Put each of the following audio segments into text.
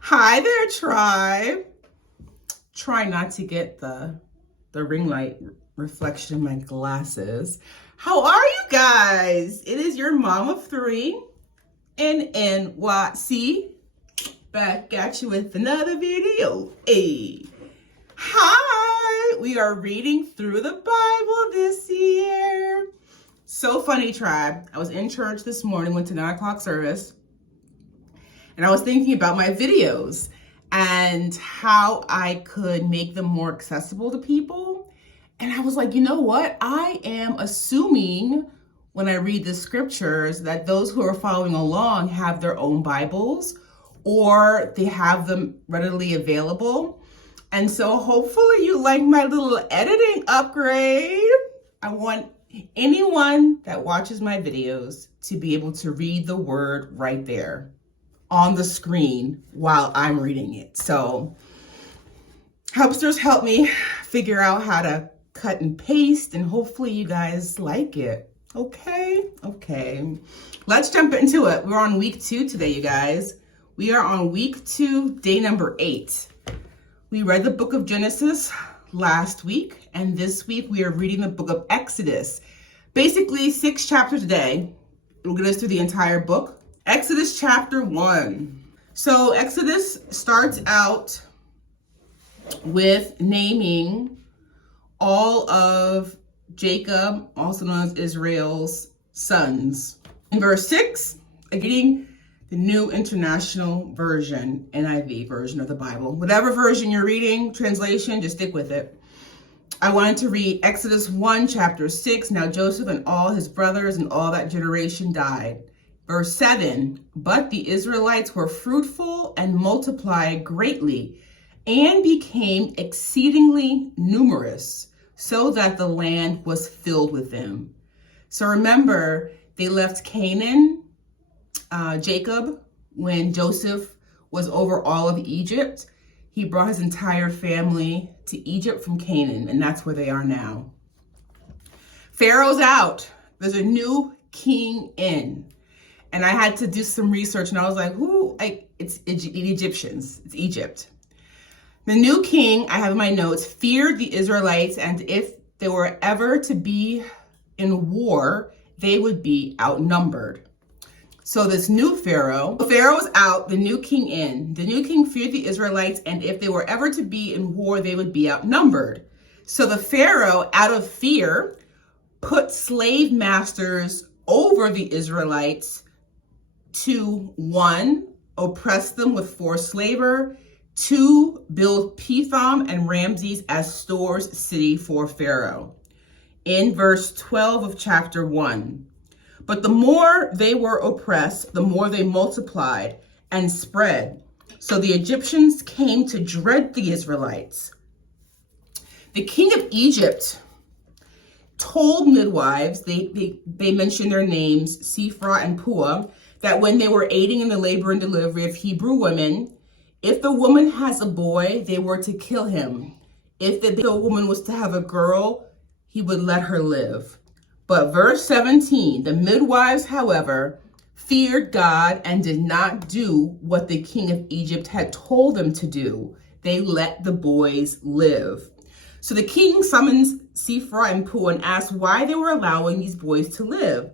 Hi there, tribe. Try not to get the ring light reflection in my glasses. How are you guys? It is your mom of three in NYC back at you with another video. Hey. Hi, we are reading through the Bible this year. So funny, tribe. I was in church this morning, went to 9 o'clock service, and I was thinking about my videos and how I could make them more accessible to people. And I was like, you know what? I am assuming when I read the scriptures that those who are following along have their own Bibles or they have them readily available. And so hopefully you like my little editing upgrade. I want anyone that watches my videos to be able to read the word right there on the screen while I'm reading it. So helpsters help me figure out how to cut and paste, and hopefully you guys like it. Okay. Let's jump into it. We're on week 2 today, you guys. We are on week 2, day number 8. We read the book of Genesis last week, and this week we are reading the book of Exodus. Basically 6 chapters a day. It'll get us through the entire book. Exodus chapter 1. So Exodus starts out with naming all of Jacob, also known as Israel's sons. In verse 6, I'm getting the New International Version, NIV version of the Bible. Whatever version you're reading, translation, just stick with it. I wanted to read Exodus 1, chapter 6. Now Joseph and all his brothers and all that generation died. Verse 7, but the Israelites were fruitful and multiplied greatly and became exceedingly numerous, so that the land was filled with them. So remember, they left Canaan, Jacob, when Joseph was over all of Egypt. He brought his entire family to Egypt from Canaan, and that's where they are now. Pharaoh's out. There's a new king in. And I had to do some research, and I was like, it's Egyptians. It's Egypt. The new king, I have in my notes, feared the Israelites, and if they were ever to be in war, they would be outnumbered. So this new Pharaoh's out, the new king in. The new king feared the Israelites, and if they were ever to be in war, they would be outnumbered. So the Pharaoh, out of fear, put slave masters over the Israelites to 1, oppress them with forced labor, 2, build Pithom and Ramses as stores city for Pharaoh. In verse 12 of chapter 1, but the more they were oppressed, the more they multiplied and spread. So the Egyptians came to dread the Israelites. The king of Egypt told midwives, they mentioned their names, Sifra and Puah, that when they were aiding in the labor and delivery of Hebrew women, if the woman has a boy, they were to kill him. If the woman was to have a girl, he would let her live. But verse 17, the midwives, however, feared God and did not do what the king of Egypt had told them to do. They let the boys live. So the king summons Sifra and Puah and asked why they were allowing these boys to live.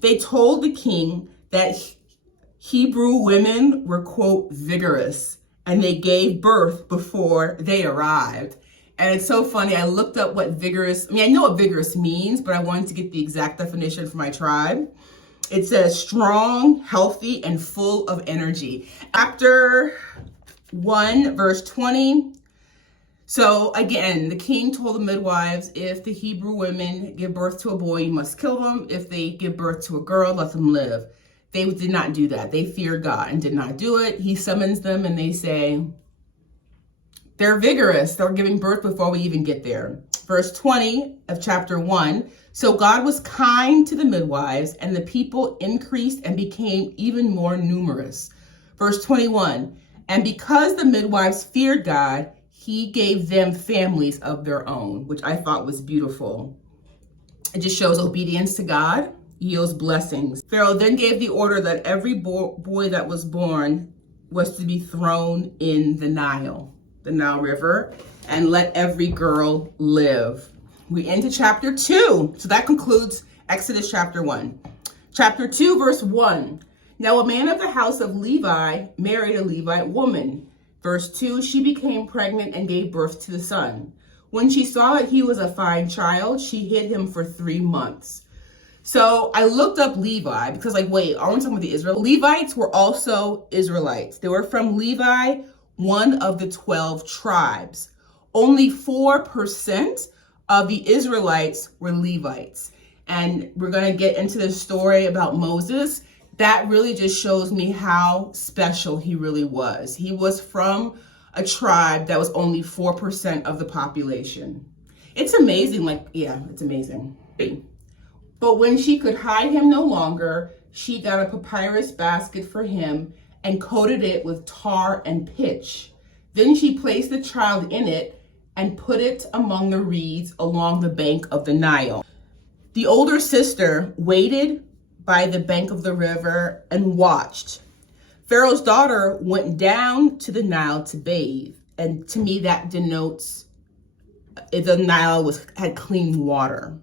They told the king that Hebrew women were, quote, vigorous, and they gave birth before they arrived. And it's so funny, I looked up what vigorous, I know what vigorous means, but I wanted to get the exact definition for my tribe. It says strong, healthy, and full of energy. Chapter 1, verse 20. So again, the king told the midwives, if the Hebrew women give birth to a boy, you must kill them. If they give birth to a girl, let them live. They did not do that. They feared God and did not do it. He summons them and they say, they're vigorous. They're giving birth before we even get there. Verse 20 of chapter 1. So God was kind to the midwives, and the people increased and became even more numerous. Verse 21. And because the midwives feared God, he gave them families of their own, which I thought was beautiful. It just shows obedience to God yields blessings. Pharaoh then gave the order that every boy that was born was to be thrown in the Nile River, and let every girl live. We into chapter 2. So that concludes Exodus chapter 1. Chapter 2, verse 1. Now a man of the house of Levi married a Levite woman. Verse 2, she became pregnant and gave birth to the son. When she saw that he was a fine child, she hid him for 3 months. So I looked up Levi because wait, I want to talk about the Israelites. Levites were also Israelites. They were from Levi, one of the 12 tribes. Only 4% of the Israelites were Levites. And we're going to get into the story about Moses. That really just shows me how special he really was. He was from a tribe that was only 4% of the population. It's amazing, it's amazing. But when she could hide him no longer, she got a papyrus basket for him and coated it with tar and pitch. Then she placed the child in it and put it among the reeds along the bank of the Nile. The older sister waited by the bank of the river and watched. Pharaoh's daughter went down to the Nile to bathe. And to me, that denotes the Nile had clean water.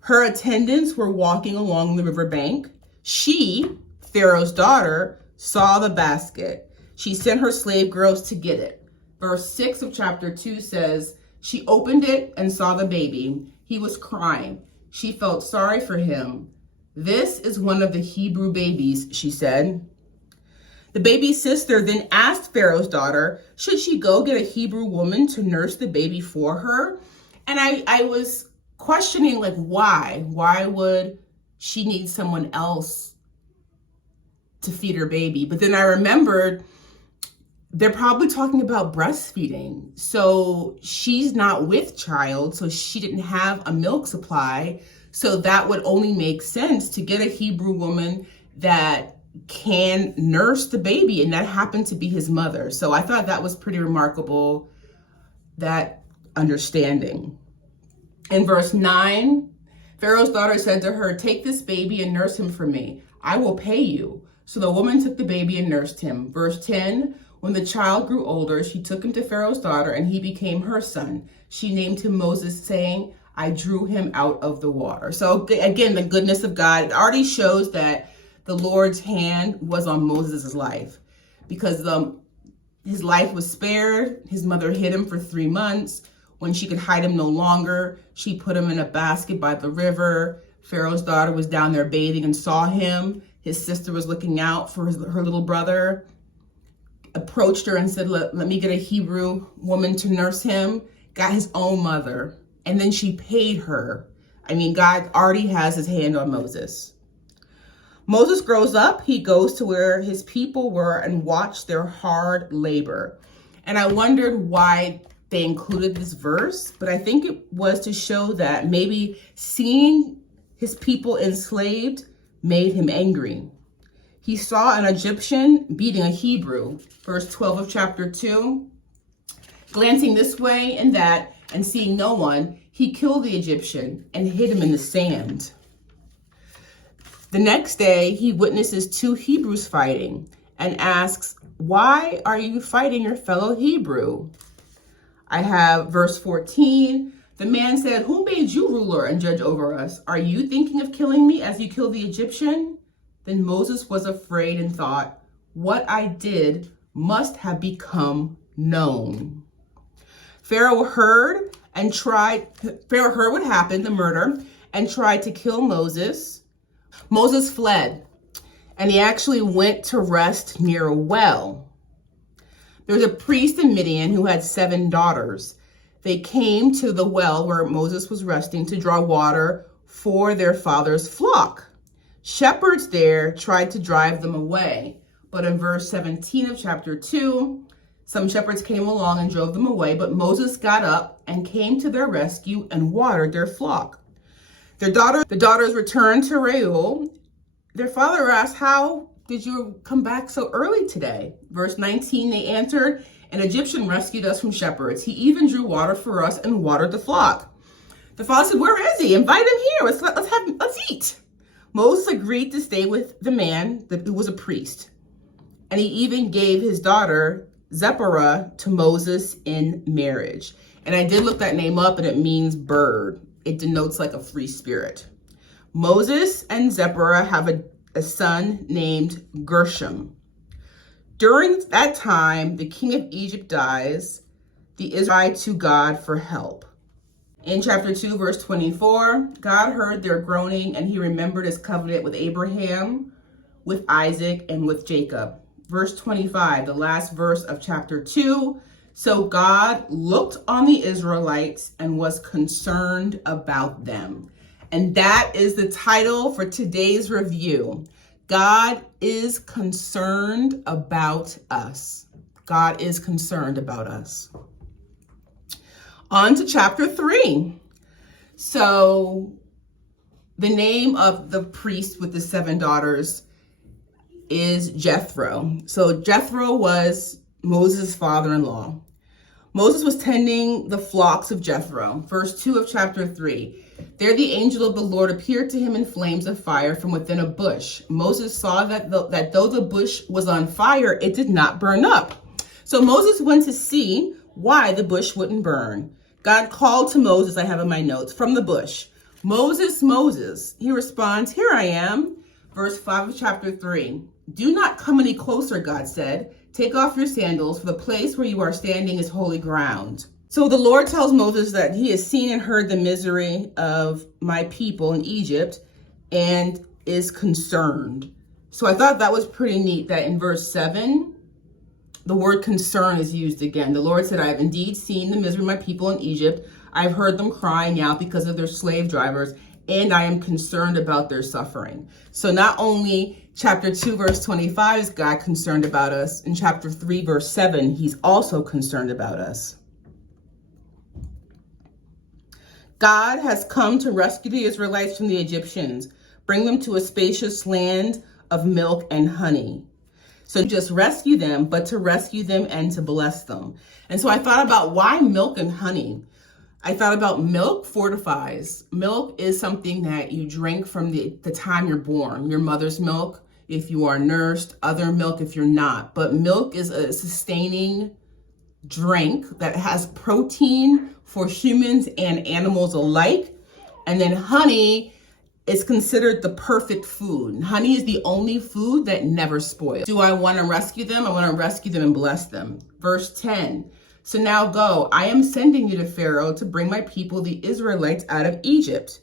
Her attendants were walking along the riverbank. She, Pharaoh's daughter, saw the basket. She sent her slave girls to get it. Verse 6 of chapter 2 says, she opened it and saw the baby. He was crying. She felt sorry for him. This is one of the Hebrew babies, she said. The baby's sister then asked Pharaoh's daughter, should she go get a Hebrew woman to nurse the baby for her? And I was questioning, why? Why would she need someone else to feed her baby? But then I remembered they're probably talking about breastfeeding. So she's not with child, so she didn't have a milk supply. So that would only make sense to get a Hebrew woman that can nurse the baby, and that happened to be his mother. So I thought that was pretty remarkable, that understanding. In verse 9, Pharaoh's daughter said to her, take this baby and nurse him for me. I will pay you. So the woman took the baby and nursed him. Verse 10, when the child grew older, she took him to Pharaoh's daughter, and he became her son. She named him Moses, saying, I drew him out of the water. So again, the goodness of God, it already shows that the Lord's hand was on Moses' life, because his life was spared. His mother hid him for 3 months. When she could hide him no longer, she put him in a basket by the river. Pharaoh's daughter was down there bathing and saw him. His sister was looking out for her little brother, approached her and said, let me get a Hebrew woman to nurse him. Got his own mother. And then she paid her. I mean, God already has his hand on Moses. Moses grows up. He goes to where his people were and watched their hard labor. And I wondered why they included this verse, but I think it was to show that maybe seeing his people enslaved made him angry. He saw an Egyptian beating a Hebrew, verse 12 of chapter 2. Glancing this way and that and seeing no one, he killed the Egyptian and hid him in the sand. The next day, he witnesses 2 Hebrews fighting and asks, why are you fighting your fellow Hebrew? I have verse 14. The man said, who made you ruler and judge over us? Are you thinking of killing me as you killed the Egyptian? Then Moses was afraid and thought, what I did must have become known. Pharaoh heard what happened, the murder, and tried to kill Moses. Moses fled, and he actually went to rest near a well. There was a priest in Midian who had 7 daughters. They came to the well where Moses was resting to draw water for their father's flock. Shepherds there tried to drive them away, but in verse 17 of chapter 2, some shepherds came along and drove them away, but Moses got up and came to their rescue and watered their flock. The daughters returned to Reuel. Their father asked, how did you come back so early today? Verse 19, they answered, an Egyptian rescued us from shepherds. He even drew water for us and watered the flock. The father said, where is he? Invite him here. Let's eat. Moses agreed to stay with the man who was a priest. And he even gave his daughter Zipporah to Moses in marriage. And I did look that name up, and it means bird. It denotes like a free spirit. Moses and Zipporah have a son named Gershom. During that time, the king of Egypt dies. The Israelites cry to God for help. In chapter 2, verse 24, God heard their groaning, and he remembered his covenant with Abraham, with Isaac, and with Jacob. Verse 25, the last verse of chapter 2. So God looked on the Israelites and was concerned about them. And that is the title for today's review. God is concerned about us. God is concerned about us. On to chapter 3. So the name of the priest with the 7 daughters is Jethro. So Jethro was Moses' father-in-law. Moses was tending the flocks of Jethro. Verse 2 of chapter 3. There the angel of the Lord appeared to him in flames of fire from within a bush. Moses saw that though the bush was on fire, it did not burn up. So Moses went to see why the bush wouldn't burn. God called to Moses, I have in my notes, from the bush. Moses, Moses. He responds, here I am. Verse 5 of chapter 3. Do not come any closer, God said. Take off your sandals, for the place where you are standing is holy ground. So the Lord tells Moses that he has seen and heard the misery of my people in Egypt and is concerned. So I thought that was pretty neat that in verse 7, the word concern is used again. The Lord said, I have indeed seen the misery of my people in Egypt. I've heard them crying out because of their slave drivers, and I am concerned about their suffering. So not only chapter 2, verse 25 is God concerned about us. In chapter 3, verse 7, he's also concerned about us. God has come to rescue the Israelites from the Egyptians, bring them to a spacious land of milk and honey. So just rescue them, but to rescue them and to bless them. And so I thought about why milk and honey. I thought about milk fortifies. Milk is something that you drink from the time you're born. Your mother's milk, if you are nursed, other milk if you're not. But milk is a sustaining drink that has protein for humans and animals alike. And then honey is considered the perfect food. Honey is the only food that never spoils. Do I want to rescue them? I want to rescue them and bless them. Verse 10. So now go, I am sending you to Pharaoh to bring my people, the Israelites, out of Egypt.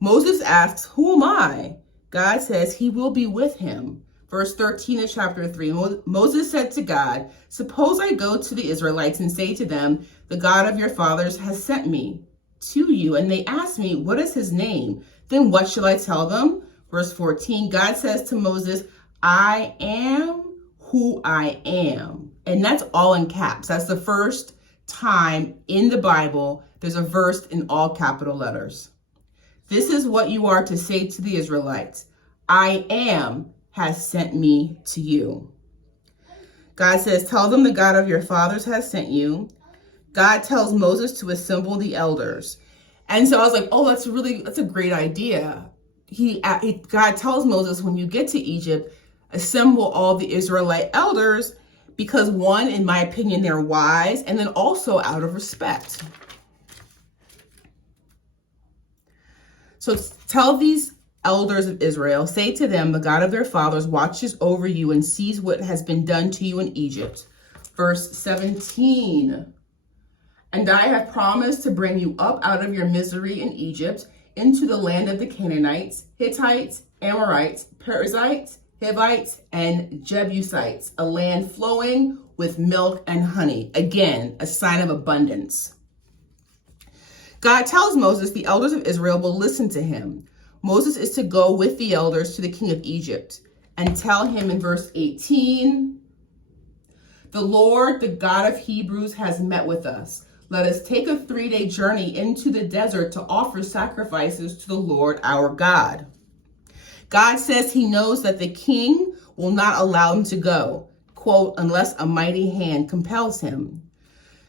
Moses asks, who am I? God says he will be with him. Verse 13 of chapter 3, Moses said to God, suppose I go to the Israelites and say to them, the God of your fathers has sent me to you. And they ask me, what is his name? Then what shall I tell them? Verse 14, God says to Moses, I am who I am. And that's all in caps. That's the first time in the Bible there's a verse in all capital letters. This is what you are to say to the Israelites. I am has sent me to you. God says, tell them the God of your fathers has sent you. God tells Moses to assemble the elders. And so I was like, oh, that's a great idea. God tells Moses, when you get to Egypt, assemble all the Israelite elders, because one, in my opinion, they're wise, and then also out of respect. So tell these elders of Israel, say to them, the God of their fathers watches over you and sees what has been done to you in Egypt. Verse 17. And I have promised to bring you up out of your misery in Egypt into the land of the Canaanites, Hittites, Amorites, Perizzites, Hivites, and Jebusites, a land flowing with milk and honey. Again, a sign of abundance. God tells Moses the elders of Israel will listen to him. Moses is to go with the elders to the king of Egypt and tell him in verse 18, the Lord, the God of Hebrews, has met with us. Let us take a 3-day journey into the desert to offer sacrifices to the Lord our God. God says he knows that the king will not allow him to go, quote, unless a mighty hand compels him.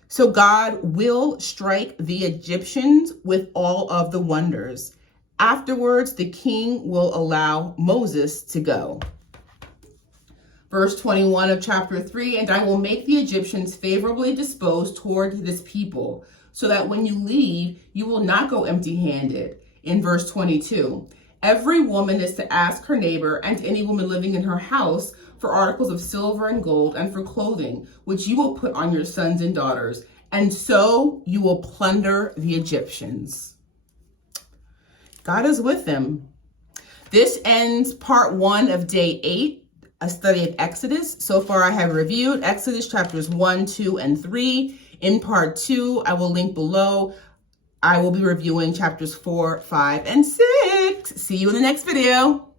So God will strike the Egyptians with all of the wonders. Afterwards, the king will allow Moses to go. Verse 21 of chapter 3, and I will make the Egyptians favorably disposed toward this people, so that when you leave, you will not go empty-handed. In verse 22, every woman is to ask her neighbor and any woman living in her house for articles of silver and gold and for clothing, which you will put on your sons and daughters, and so you will plunder the Egyptians. God is with them. This ends part 1 of day 8. A study of Exodus. So far I have reviewed Exodus chapters 1, 2, and 3. In part 2, I will link below. I will be reviewing chapters 4, 5, and 6. See you in the next video.